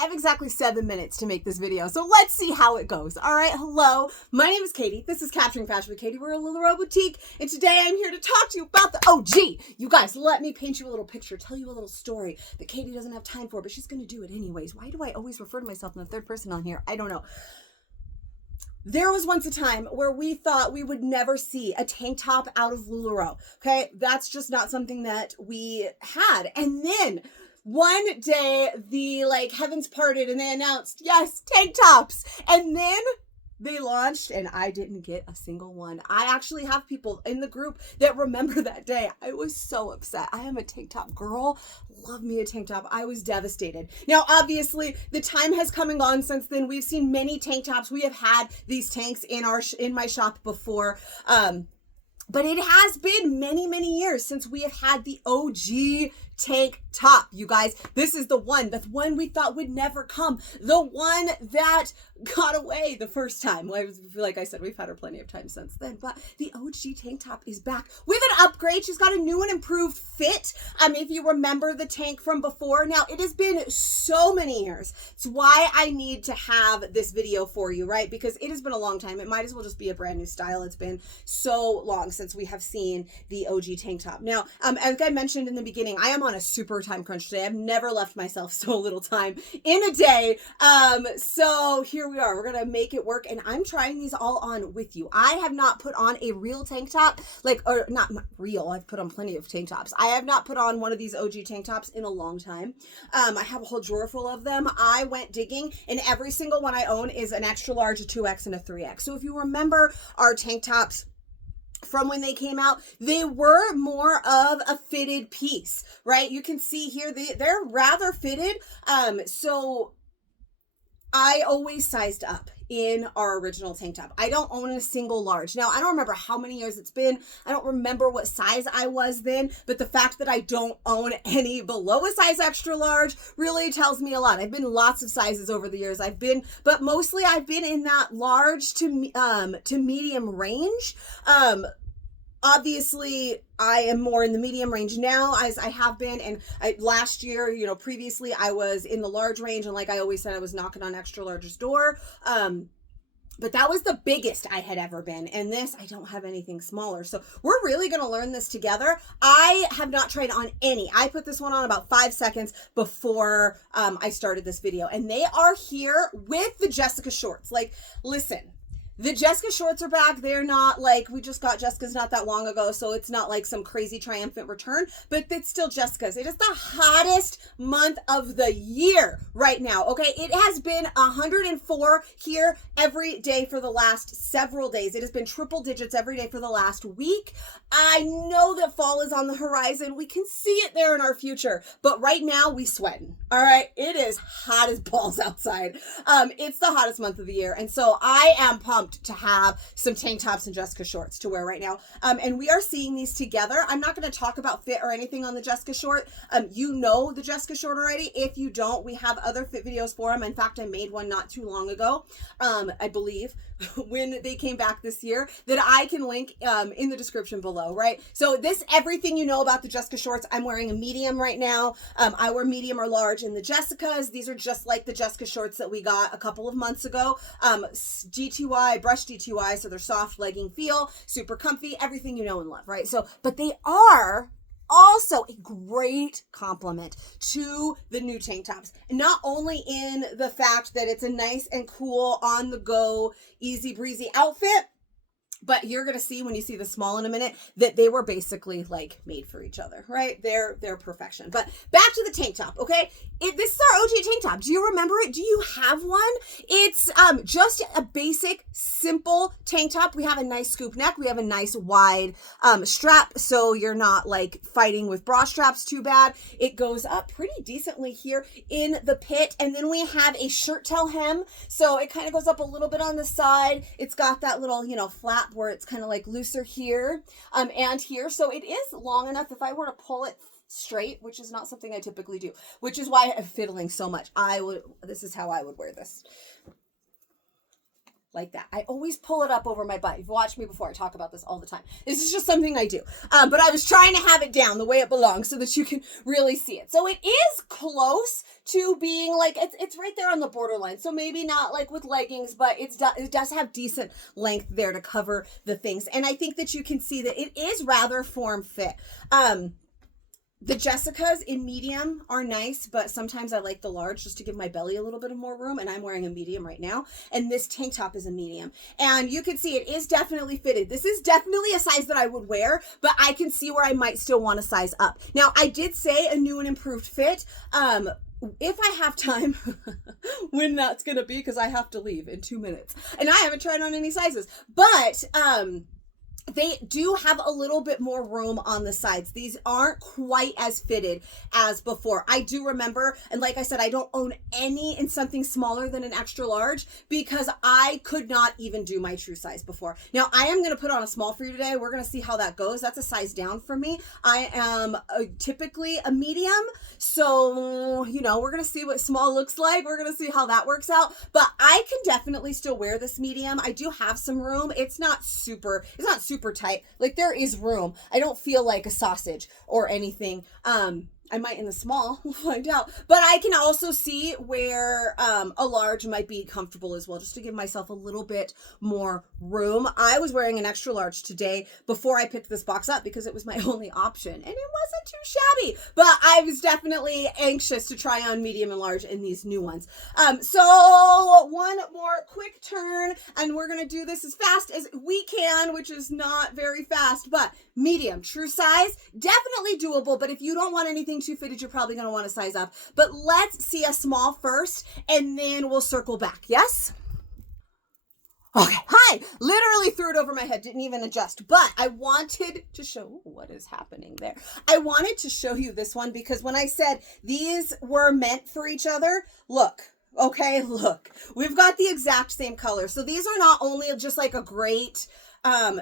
I have exactly 7 minutes to make this video, so let's see how it goes. All right, hello, my name is Katie. This is Capturing Fashion with Katie. We're a LuLaRoe boutique, and today I'm here to talk to you about the OG. You guys, let me paint you a little picture, tell you a little story that Katie doesn't have time for, but she's going to do it anyways. Why do I always refer to myself in the third person on here? I don't know. There was once a time where we thought we would never see a tank top out of LuLaRoe. Okay, that's just not something that we had. And then one day the heavens parted and they announced, yes, tank tops. And then they launched and I didn't get a single one. I actually have people in the group that remember that day. I was so upset. I am a tank top girl. Love me a tank top. I was devastated. Now, obviously, the time has come and gone since then. We've seen many tank tops. We have had these tanks in my shop before. But it has been many, many years since we have had the OG tank top, you guys. This is the one we thought would never come. The one that got away the first time. Like I said, we've had her plenty of times since then. But the OG tank top is back with an upgrade. She's got a new and improved fit. If you remember the tank from before. Now, it has been so many years. It's why I need to have this video for you, right? Because it has been a long time. It might as well just be a brand new style. It's been so long since we have seen the OG tank top. Now, as I mentioned in the beginning, I am on a super time crunch today. I've never left myself so little time in a day. So here we are. We're going to make it work. And I'm trying these all on with you. I have not put on a real tank top, or not real. I've put on plenty of tank tops. I have not put on one of these OG tank tops in a long time. I have a whole drawer full of them. I went digging and every single one I own is an extra large, a 2X and a 3X. So if you remember our tank tops from when they came out, they were more of a fitted piece, right? You can see here, they're rather fitted. So I always sized up in our original tank top. I don't own a single large. Now, I don't remember how many years it's been. I don't remember what size I was then, but the fact that I don't own any below a size extra large really tells me a lot. I've been lots of sizes over the years. But mostly I've been in that large to medium range. Obviously, I am more in the medium range now, as I have been. And last year, previously, I was in the large range. And like I always said, I was knocking on extra large's door. But that was the biggest I had ever been. And this, I don't have anything smaller. So we're really going to learn this together. I have not tried on any. I put this one on about 5 seconds before I started this video. And they are here with the Jessica shorts. Listen. The Jessica shorts are back. They're not we just got Jessica's not that long ago, so it's not like some crazy triumphant return, but it's still Jessica's. It is the hottest month of the year right now, okay? It has been 104 here every day for the last several days. It has been triple digits every day for the last week. I know that fall is on the horizon. We can see it there in our future, but right now we sweating, all right? It is hot as balls outside. It's the hottest month of the year, and so I am pumped to have some tank tops and Jessica shorts to wear right now. And we are seeing these together. I'm not going to talk about fit or anything on the Jessica short. You know the Jessica short already. If you don't, we have other fit videos for them. In fact, I made one not too long ago, I believe, when they came back this year, that I can link in the description below, right? So everything you know about the Jessica shorts, I'm wearing a medium right now. I wear medium or large in the Jessicas. These are just like the Jessica shorts that we got a couple of months ago. GTY, brushed GTY, so they're soft legging feel, super comfy, everything you know and love, right? So, but they are also a great compliment to the new tank tops. Not only in the fact that it's a nice and cool, on the go, easy breezy outfit, but you're going to see when you see the small in a minute that they were basically made for each other, right? They're perfection. But back to the tank top, okay? This is our OG tank top. Do you remember it? Do you have one? It's just a basic, simple tank top. We have a nice scoop neck. We have a nice wide strap, so you're not fighting with bra straps too bad. It goes up pretty decently here in the pit, and then we have a shirt tail hem, so it kind of goes up a little bit on the side. It's got that little, flap where it's kind of looser here and here, so it is long enough if I were to pull it straight, which is not something I typically do, which is why I'm fiddling so much. This is how I would wear this. like that. I always pull it up over my butt. You've watched me before. I talk about this all the time. This is just something I do. But I was trying to have it down the way it belongs so that you can really see it. So it is close to being like, it's right there on the borderline. So maybe not like with leggings, but it does have decent length there to cover the things. And I think that you can see that it is rather form fit. The Jessicas in medium are nice, but sometimes I like the large just to give my belly a little bit of more room, and I'm wearing a medium right now, and this tank top is a medium. And you can see it is definitely fitted. This is definitely a size that I would wear, but I can see where I might still want to size up. Now, I did say a new and improved fit. If I have time, when that's going to be, because I have to leave in 2 minutes, and I haven't tried on any sizes, but, they do have a little bit more room on the sides. These aren't quite as fitted as before. I do remember, and like I said, I don't own any in something smaller than an extra large because I could not even do my true size before. Now, I am going to put on a small for you today. We're going to see how that goes. That's a size down for me. I am typically a medium. So, you know, we're going to see what small looks like. We're going to see how that works out. But I can definitely still wear this medium. I do have some room. It's not super tight. Like, there is room. I don't feel like a sausage or anything. I might in the small, we'll find out. But I can also see where a large might be comfortable as well, just to give myself a little bit more room. I was wearing an extra large today before I picked this box up because it was my only option, and it wasn't too shabby. But I was definitely anxious to try on medium and large in these new ones. So one more quick turn, and we're going to do this as fast as we can, which is not very fast, but medium, true size, definitely doable. But if you don't want anything too fitted, you're probably going to want to size up. But let's see a small first, and then we'll circle back. Yes? Okay. Hi. Literally threw it over my head. Didn't even adjust. But I wanted to show what is happening there. I wanted to show you this one because when I said these were meant for each other, look. Okay, look. We've got the exact same color. So these are not only just like a great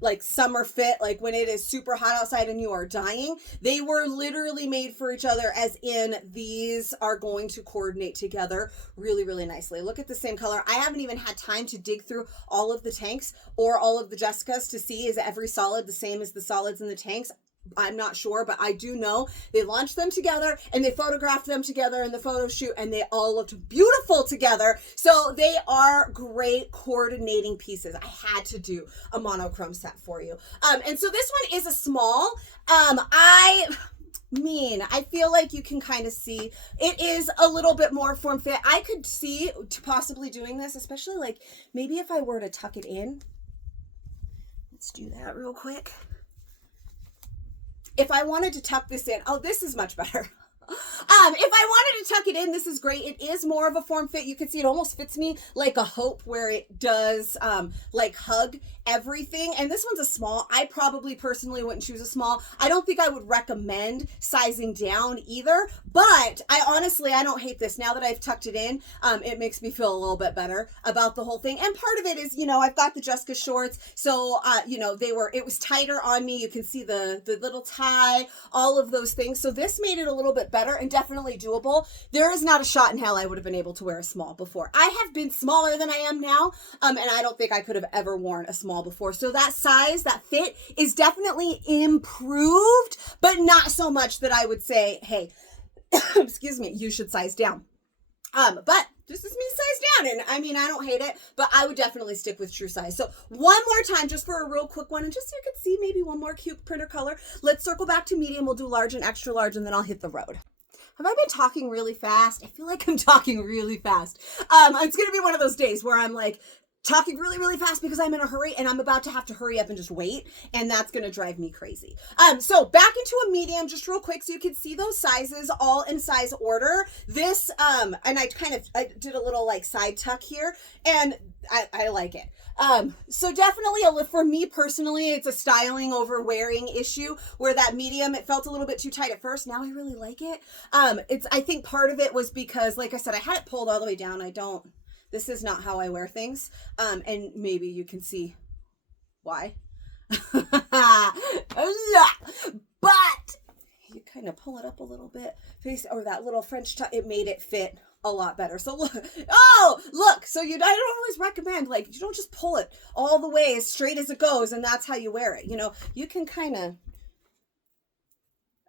like summer fit, like when it is super hot outside and you are dying. They were literally made for each other, as in these are going to coordinate together really, really nicely. Look at the same color. I haven't even had time to dig through all of the tanks or all of the Jessicas to see is every solid the same as the solids in the tanks. I'm not sure, but I do know they launched them together and they photographed them together in the photo shoot, and they all looked beautiful together. So they are great coordinating pieces. I had to do a monochrome set for you. And so this one is a small. I feel like you can kind of see it is a little bit more form fit. I could see possibly doing this, especially like maybe if I were to tuck it in. Let's do that real quick. If I wanted to tuck this in, oh, this is much better. If I wanted to tuck it in, this is great. It is more of a form fit. You can see it almost fits me like a hope, where it does like hug everything. And this one's a small. I probably personally wouldn't choose a small. I don't think I would recommend sizing down either, but I don't hate this. Now that I've tucked it in, it makes me feel a little bit better about the whole thing. And part of it is, you know, I've got the Jessica shorts. So, you know, it was tighter on me. You can see the little tie, all of those things. So this made it a little bit better and definitely doable. There is not a shot in hell I would have been able to wear a small before. I have been smaller than I am now, and I don't think I could have ever worn a small before. So that size, that fit is definitely improved, but not so much that I would say, hey, excuse me, you should size down. But this is me size down, and I mean, I don't hate it, but I would definitely stick with true size. So one more time, just for a real quick one, and just so you can see maybe one more cute printer color. Let's circle back to medium. We'll do large and extra large, and then I'll hit the road. Have I been talking really fast? I feel like I'm talking really fast. It's going to be one of those days where I'm like talking really, really fast because I'm in a hurry and I'm about to have to hurry up and just wait. And that's going to drive me crazy. So back into a medium, just real quick, so you can see those sizes all in size order. This, and I did a little like side tuck here, and I like it. So definitely for me personally, it's a styling over wearing issue, where that medium, it felt a little bit too tight at first. Now I really like it. I think part of it was because, like I said, I had it pulled all the way down. This is not how I wear things. And maybe you can see why. But you kind of pull it up a little bit, or that little French tuck, it made it fit a lot better. So look, oh, look, so I don't always recommend, like, you don't just pull it all the way as straight as it goes and that's how you wear it. You know, you can kind of,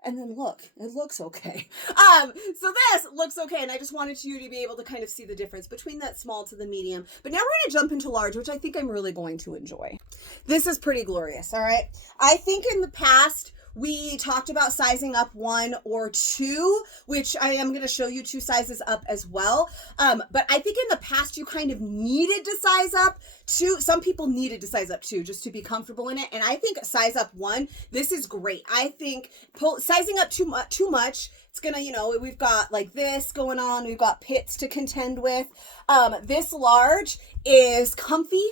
and then look, it looks okay. So this looks okay, and I just wanted you to be able to kind of see the difference between that small to the medium. But now we're gonna jump into large, which I think I'm really going to enjoy. This is pretty glorious, all right? I think in the past, we talked about sizing up 1 or 2, which I am going to show you 2 sizes up as well. But I think in the past you kind of needed to size up 2. Some people needed to size up 2 just to be comfortable in it. And I think size up 1, this is great. I think sizing up too much, it's gonna, you know, we've got like this going on. We've got pits to contend with. This large is comfy.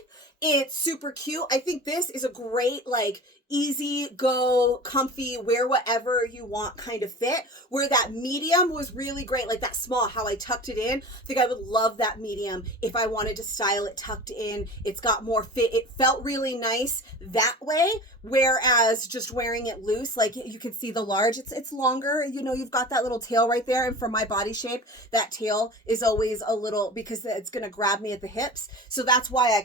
It's super cute. I think this is a great, like, easy go, comfy, wear whatever you want kind of fit, where that medium was really great, like that small, how I tucked it in. I think I would love that medium if I wanted to style it tucked in. It's got more fit. It felt really nice that way, whereas just wearing it loose, like you can see the large, it's longer, you know, you've got that little tail right there. And for my body shape, that tail is always a little, because it's going to grab me at the hips. So that's why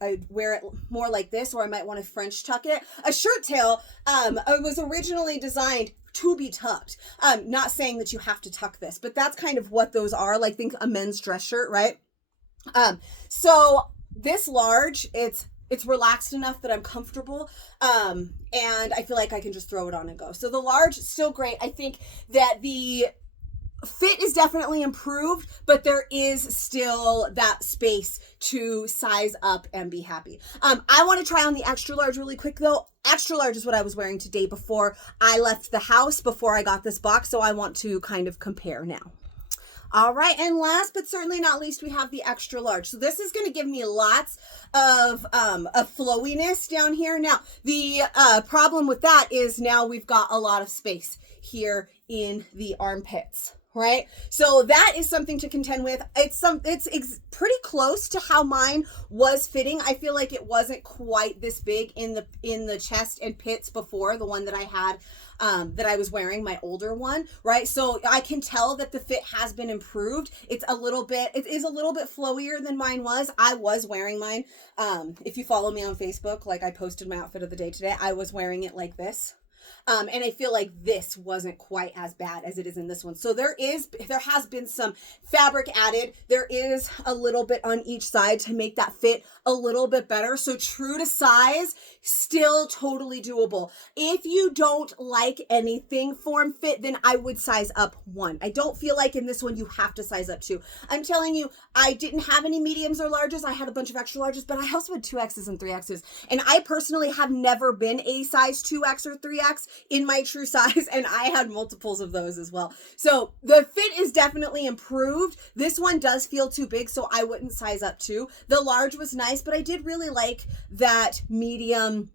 I wear it more like this, or I might want to French tuck it. A shirt tail was originally designed to be tucked. Not saying that you have to tuck this, but that's kind of what those are. Like, think a men's dress shirt, right? So this large, it's relaxed enough that I'm comfortable. And I feel like I can just throw it on and go. So the large, still great. I think that the fit is definitely improved, but there is still that space to size up and be happy. I want to try on the extra large really quick though. Extra large is what I was wearing today before I left the house, before I got this box. So I want to kind of compare now. All right, and last but certainly not least, we have the extra large. So this is going to give me lots of flowiness down here. Now, the problem with that is now we've got a lot of space here in the armpits. Right? So that is something to contend with. It's pretty close to how mine was fitting. I feel like it wasn't quite this big in the chest and pits before, the one that I had, that I was wearing, my older one, right? So I can tell that the fit has been improved. It is a little bit flowier than mine was. I was wearing mine. If you follow me on Facebook, like I posted my outfit of the day today, I was wearing it like this. And I feel like this wasn't quite as bad as it is in this one. So there has been some fabric added. There is a little bit on each side to make that fit a little bit better. So true to size, still totally doable. If you don't like anything form fit, then I would size up 1. I don't feel like in this one you have to size up 2. I'm telling you, I didn't have any mediums or larges. I had a bunch of extra larges, but I also had 2X's and 3X's. And I personally have never been a size 2X or 3X in my true size, and I had multiples of those as well. So the fit is definitely improved. This one does feel too big, so I wouldn't size up 2. The large was nice, but I did really like that medium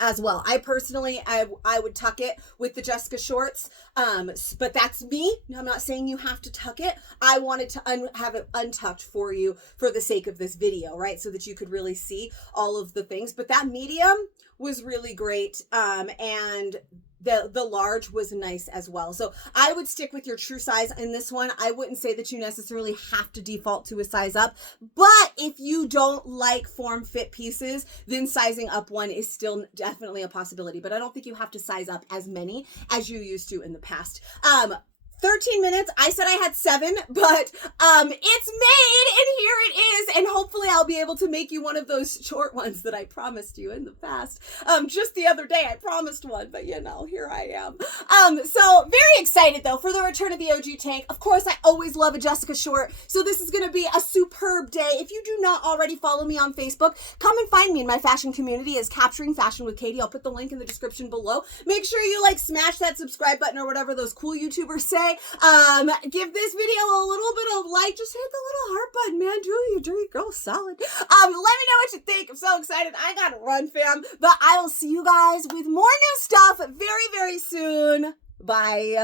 as well. I personally, I would tuck it with the Jessica shorts, but that's me. I'm not saying you have to tuck it. I wanted to have it untucked for you for the sake of this video, right? So that you could really see all of the things. But that medium was really great, and the large was nice as well. So I would stick with your true size in this one. I wouldn't say that you necessarily have to default to a size up, but if you don't like form fit pieces, then sizing up 1 is still definitely a possibility, but I don't think you have to size up as many as you used to in the past. 13 minutes. I said I had 7, but it's made, and here it is. And hopefully I'll be able to make you one of those short ones that I promised you in the past. Just the other day I promised one, but you know, here I am. So very excited though for the return of the OG tank. Of course, I always love a Jessica short. So this is going to be a superb day. If you do not already follow me on Facebook, come and find me in my fashion community as Capturing Fashion with Katie. I'll put the link in the description below. Make sure you smash that subscribe button or whatever those cool YouTubers say. Give this video a little bit of like, just hit the little heart button, man. Do you girl solid. Let me know what you think. I'm so excited. I gotta run, fam. But I will see you guys with more new stuff very, very soon. Bye.